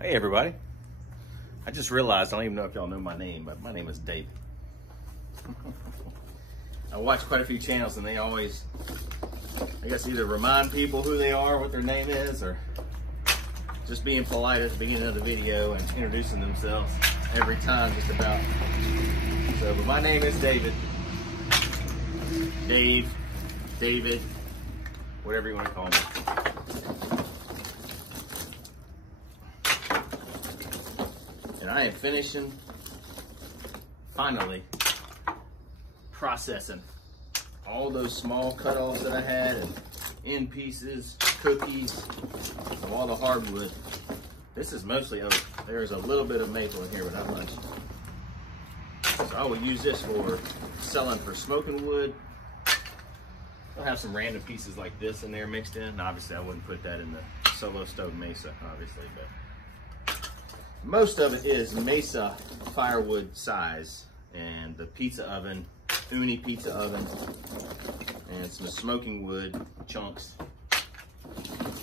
Hey everybody. I just realized, I don't even know if y'all know my name, but my name is David. I watch quite a few channels and they always, I guess, either remind people who they are, what their name is, or just being polite at the beginning of the video and introducing themselves every time just about. So, but my name is David. David, whatever you want to call me. And I am finishing, finally, processing all those small cutoffs that I had and end pieces, cookies, of all the hardwood. This is mostly oak. There's a little bit of maple in here, but not much. So I will use this for selling for smoking wood. I'll have some random pieces like this in there mixed in. Obviously, I wouldn't put that in the Solo Stove Mesa, obviously, but most of it is Mesa firewood size, and the pizza oven, uni pizza oven, and some smoking wood chunks.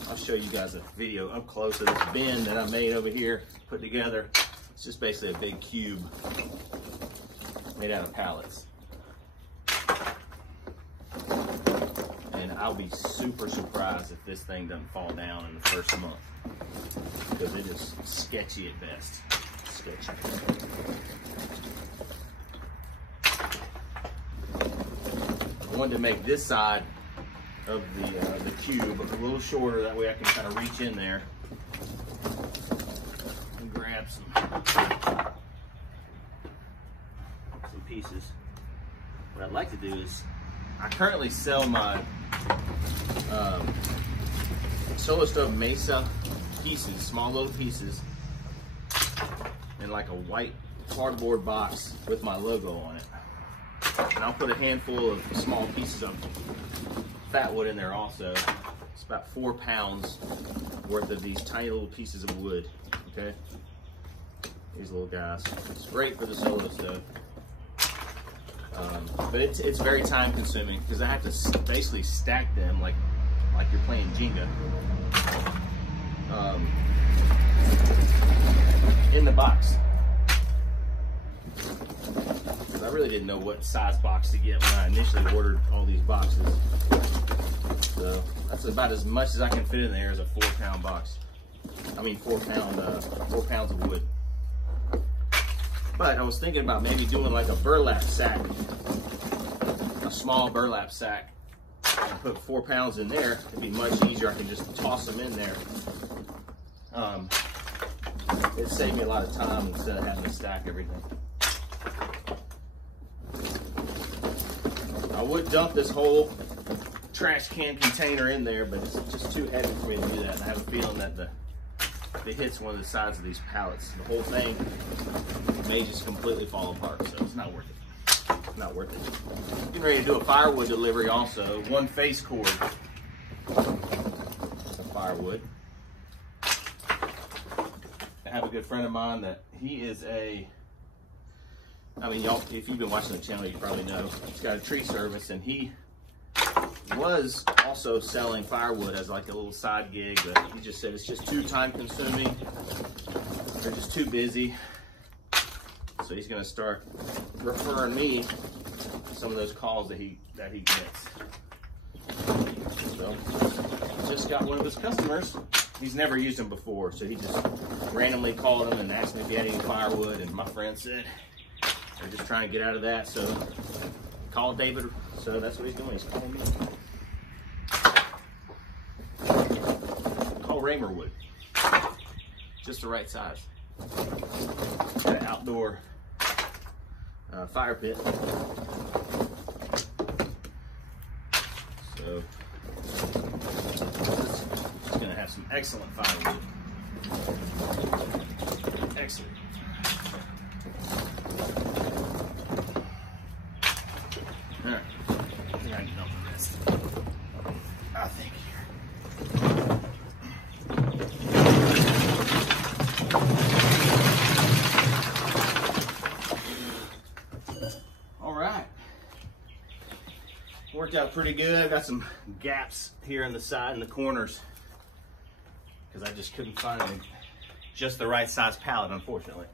I'll show you guys a video up close of this bin that I made over here, put together. It's just basically a big cube made out of pallets. And I'll be super surprised if this thing doesn't fall down in the first month, because it is sketchy at best. Sketchy. I wanted to make this side of the cube a little shorter, that way I can kind of reach in there and grab some pieces. What I'd like to do is, I currently sell my Solo Stove Mesa pieces, small little pieces, in like a white cardboard box with my logo on it. And I'll put a handful of small pieces of fat wood in there also. It's about 4 pounds worth of these tiny little pieces of wood, okay? These little guys. It's great for the Solo Stove. But it's very time consuming, because I have to basically stack them like you're playing Jenga in the box. Because I really didn't know what size box to get when I initially ordered all these boxes. So that's about as much as I can fit in there as a 4 pound box. I mean 4 pounds of wood. But I was thinking about maybe doing like a burlap sack, a small burlap sack, and put 4 pounds in there. It'd be much easier. I can just toss them in there. It'd save me a lot of time instead of having to stack everything. I would dump this whole trash can container in there, but it's just too heavy for me to do that. And I have a feeling that if it hits one of the sides of these pallets, the whole thing may just completely fall apart, so it's not worth it. Not worth it. Getting ready to do a firewood delivery also. 1 face cord of firewood. I have a good friend of mine that he is I mean, y'all, if you've been watching the channel, you probably know. He's got a tree service, and he was also selling firewood as like a little side gig, but he just said it's just too time consuming. They're just too busy. So he's gonna start referring me some of those calls that he gets. So just got one of his customers. He's never used them before, so he just randomly called him and asked me if he had any firewood, and my friend said they're just trying to get out of that, so call David. So that's what he's doing. He's calling me. Call Raymer wood. Just the right size. Got an outdoor fire pit. So it's going to have some excellent firewood. Excellent. All right. I think I can dump the rest. I think here. All right. Worked out pretty good. I've got some gaps here in the side and the corners because I just couldn't find any just the right size pallet, unfortunately,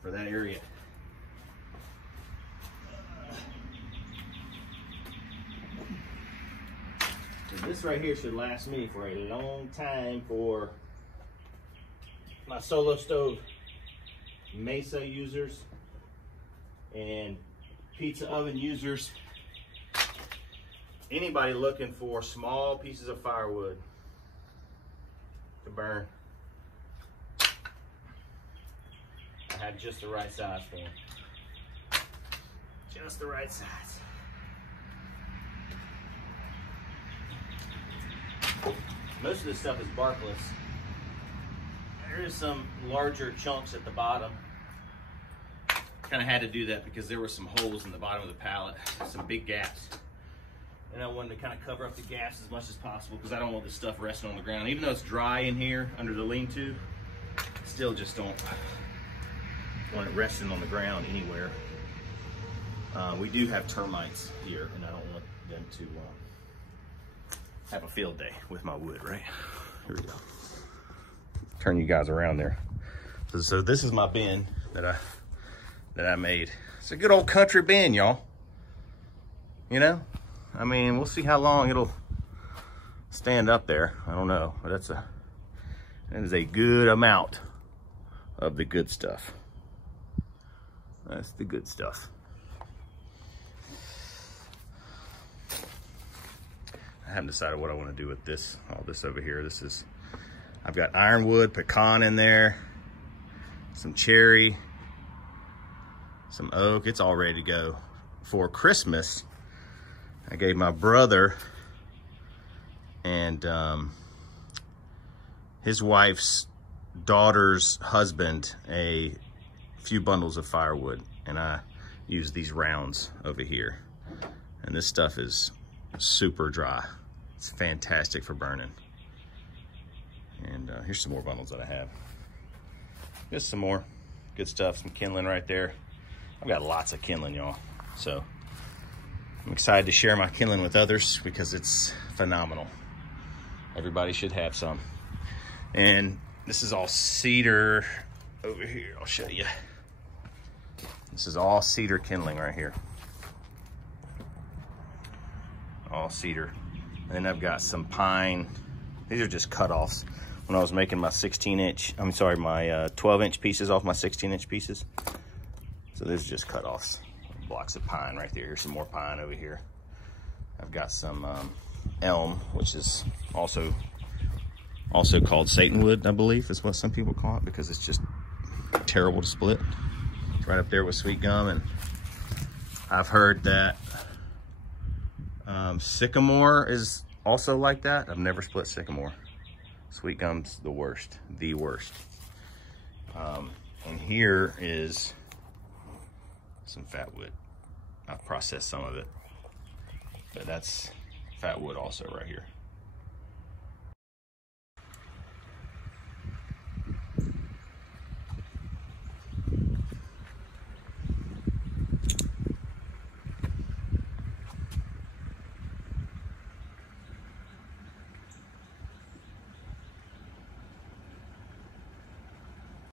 for that area. So this right here should last me for a long time for my solo stove mesa users and pizza oven users. Anybody looking for small pieces of firewood to burn, I had just the right size for them. Just the right size. Most of this stuff is barkless. There is some larger chunks at the bottom. Kind of had to do that because there were some holes in the bottom of the pallet, some big gaps. And I wanted to kind of cover up the gaps as much as possible because I don't want this stuff resting on the ground. Even though it's dry in here under the lean-to, still just don't want it resting on the ground anywhere. We do have termites here, and I don't want them to have a field day with my wood, right? Here we go. Turn you guys around there. So this is my bin that I made. It's a good old country bin, y'all. You know? I mean, we'll see how long it'll stand up there. I don't know, but that is a good amount of the good stuff. That's the good stuff. I haven't decided what I want to do with this, all this over here. I've got ironwood, pecan in there, some cherry, some oak. It's all ready to go. For Christmas, I gave my brother and his wife's daughter's husband a few bundles of firewood, and I used these rounds over here. And this stuff is super dry. It's fantastic for burning. And here's some more bundles that I have. Just some more good stuff, some kindling right there. I've got lots of kindling, y'all. So I'm excited to share my kindling with others because it's phenomenal. Everybody should have some. And this is all cedar over here. I'll show you. This is all cedar kindling right here. All cedar. And then I've got some pine. These are just cut-offs. When I was making my 12-inch pieces off my 16-inch pieces. So this is just cut-offs. Blocks of pine right there. Here's some more pine over here. I've got some elm, which is also called Satanwood, I believe is what some people call it, because it's just terrible to split. It's right up there with sweet gum, and I've heard that sycamore is also like that. I've never split sycamore. Sweet gum's the worst, the worst. And here is some fat wood. I've processed some of it, but that's fat wood also right here.